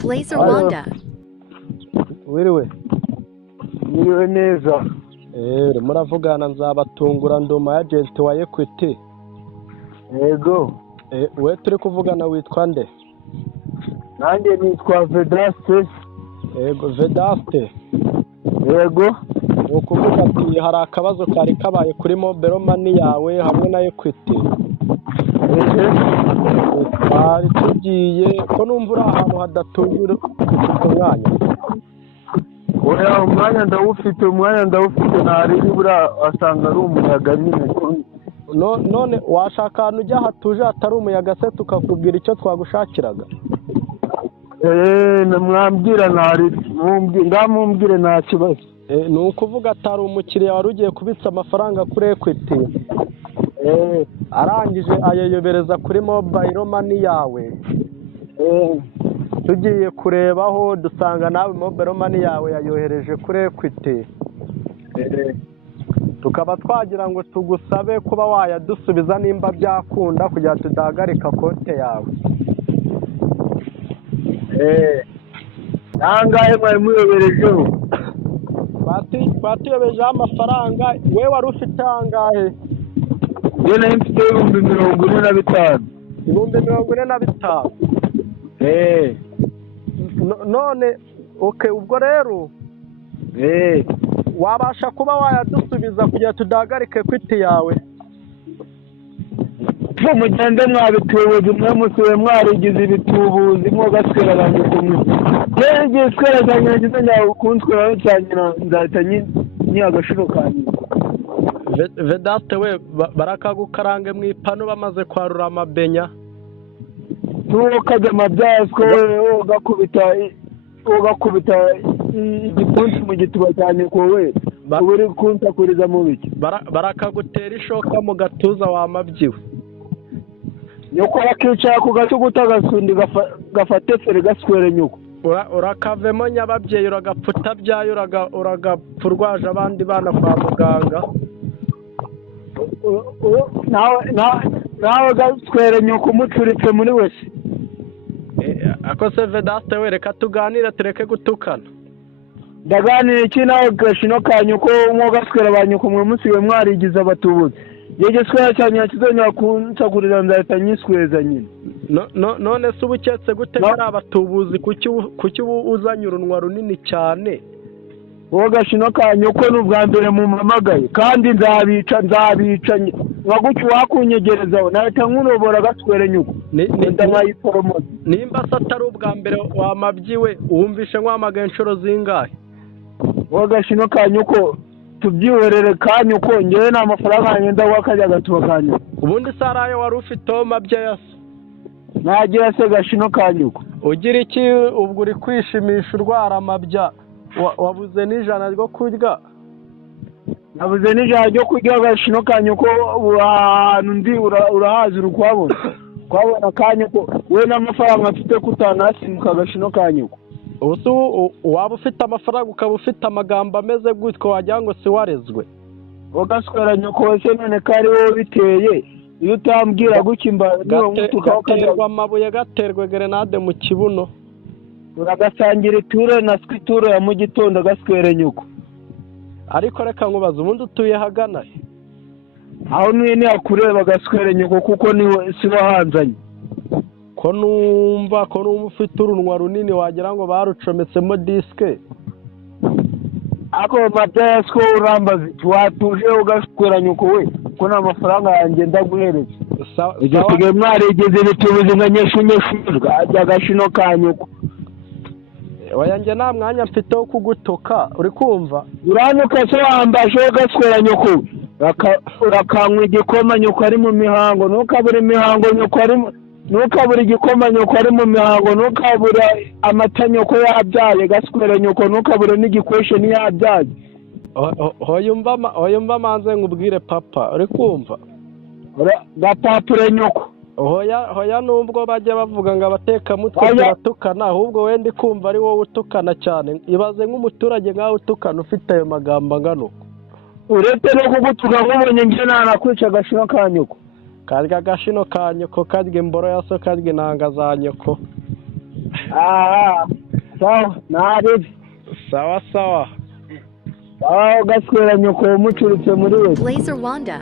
Blazer Halo. Wanda. wiriwe Niriwe neza. muravugana nzabatungura nduma agent wa Equity. Yego. We turi kuvugana witwa nde? Nanjye nitwa Vedaste. Yego Vedaste. Yego. Ukuvuga ati hari akabazo kari kabaye kuri mobile money yawe hamwe na Equity. Twari tugiye ko numva uri ahantu hadatuje ufite umwanya. Oya umwanya ndawufite ntari bura asanga ari umuyaga nyine. None washaka ahantu ujya hatuje hatari umuyaga se tukakubwira icyo twagushakiraga? Namwambwira ntari ngamumbwire nta kibazo. Ni ukuvuga atari umukiriya wari ugiye kubitsa amafaranga kuri Equity. Arangije ayoyobereza kuri mobile money yawe. Tugiye kurebaho dusanga nawe mobile money yawe yayohereje kuri Equity. Tukaba twagira ngo tugusabe kuba wayadusubiza nimba byakunda kugira tudahagarika konti yawe. Nangahe mwari muyoberejeho? Batuyobejeho amafaranga, we wari ufite angahe? Njye nari mfite 45,000. 45,000? None okay, ubwo rero wabasha kuba wayadusubiza kugira tudahagarike Equity yawe? Mugende mwabitubuzi mwamusuye mwarigize ibitubuzi mwogasweraganye kumwe. Yewe sweraganye ngize njya kunswera cyane nzahita nyagashiro kanye. Vedaste we barakagukarange mu ipanu bamaze kwarura amabenya. Tukajya amabyasko ugakubita igipfunsi mu gituba cyane kowe uri kunsakuriza mu biki. Barakagutera ishoka mu gatuza wamabyiwe. Nyoko bakicara ku gatugu utagasundi gafate fere gaswere nyoko. Urakavemo nyababyeyi uragapfuta byayo uragapfurwaje abandi bana kwa muganga. Nawe gaswere nyoko umucuritse muri wese. Ako se Vedaste we reka tuganire tureke gutukana. Ndaganira iki nawe gashino kanyu ko mwogaswera banyuko mwe musiwe mwarigize abatubuzi. Yege swera cyane kizongera kunsagurira nzahita nyisweza nyine. None se ubuketse gute ari abatubuzi kuki uzanye urunwa runini cyane? Wowe gashino kanyu ko n'ubwa mbere mu mamagaye kandi nzabica wagucyo wakunyegerezaho nahita nkurobora gaswere nyuko. Ndamwayiporomoza. Nimba se atari ubwa mbere wamabyiwe wumvishe nkwamagaye inshuro zingahe? Wowe gashino kanyu ko tubyihorere kanyu ko ngewe nta mafaranga ngenda wakajya gatuba kanyu. Ubundi se arayo wari ufiteho mabya yase? Nagira se gashino kanyu ko. Ugira iki ubwo uri kwishimisha urwara amabya? Wabuze n'ijana ryo kurya? Nabuze n'ijana ryo kurya gashino kanyu ko ahantu ndi urahazi urukwabona. Kwabona kanyu ko we n'amafaranga afite kutanasimuka gashino kanyu ko. Waba ufite amafaranga ukaba ufite amagambo ameze gutyo wagira ngo si warezwe? Ugaswera nyoko wese none kari wowe biteye iyo utambwira gukimba gaterwa amabuye gaterwe grenade mu kibuno. Uragasangira iture na skwiture ya mu gitondo gaswere nyoko. Ariko reka nkubaza ubundi utuye hagana? Aho ni akureba gaswere nyoko kuko niwe si wahanzanye. Ko numva ufite urunwa runini wagira ngo barucometsemo diske. Ako mabyasko urambazi watuje ugaswera nyoko we ko nta mafaranga yanjye ndaguhereza. Ije tige mwarigeze bitubuze nganyeshunyeshurwa ajya gashino kanyuko. Oyanjye nta mwanya mfite wo kugutoka uri kumva? Uranyuka se wambashe ugaswera nyoko. Urakanywa igikoma nyoko ari mu mihango ntukabure imihango nyoko ari ntukabure igikoma nyoko ari mu mihango ntukabure amata nyoko yabyaye gaswera nyoko ntukabure n'igikweshe niyabyaye. Hoyumva manze nkubwire papa uri kumva? Gapapure nyoko. Hoya nubwo bajya bavuga ngo abateka mutwe turatukana ahubwo we ndi kumva ari wowe utukana cyane. Ibaze nk'umuturage nkawe utukana ufite ayo magambo angano. Urete no kugutuka nk'ubonye nje nakwica gashino kanyuko. Karya gashino kanyuko karya imboro yaso karya inanga za nyoko. aha sawa nari sawa sawa aho gaswera nyoko umucuritse muri we Laser Wanda.